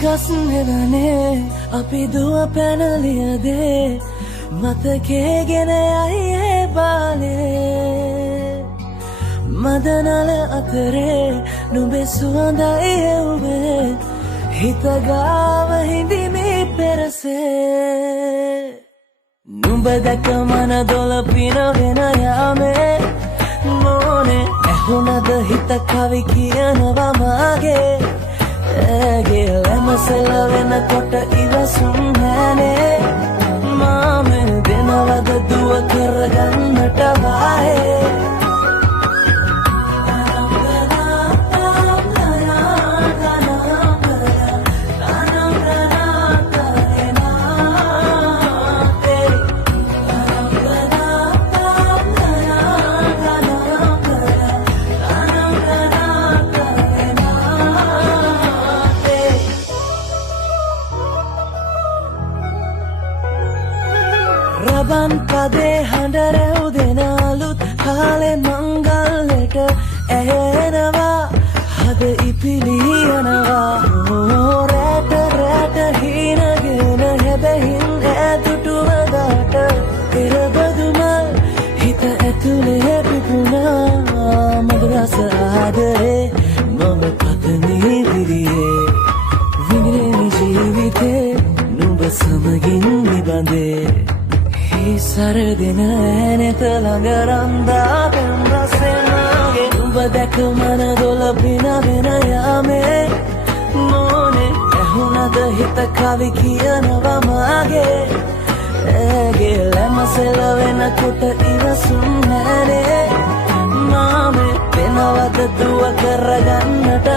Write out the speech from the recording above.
ගස්නෙවනේ අපි දුව පැනලියදේ මතකේගෙන යයි ඒ බාලේ මදනල අතරේ නුඹේ සුවඳයි එව්වේ හිතගාව හිඳිමි පෙරසේ නුඹ දැක මන දොළ පිනවෙන යාමේ මොනේ ඇහුණද හිත කවි කියනවා මාගේ ඇගේ ලැමසෙල වෙනකොට ඉවසුම් නැනේ මාමෙ දෙනවද දුව කරගන්නට වායේ රබන් පදේ හඬ රැව් දෙන අලුත් කාලේ මංගල්ලෙට ඇහෙනවා හද ඉපිලියනවා රැට රැට හීනගෙන හැබැහින් ඈදුටුව දාට පෙරබදුමල් හිත ඇතුලේ පිපුණා මధుරස ආදරේ මම පතමි විරියේ විඳින ජීවිතේ නුඹ සමගින් නිබඳේ සරදින ඇනෙත ළඟ රන්දා පෙම් රසෙනාගේ නුඹ දැක මන දොළ පිනවෙන යාමේ මොනේ ඇහුණද හිත කවි කියනවා මාගේ ඇගේ ලැමසෙල වෙනකොට ඉවසුම් නැනේ මාමේ වෙනවද දුව කරගන්නට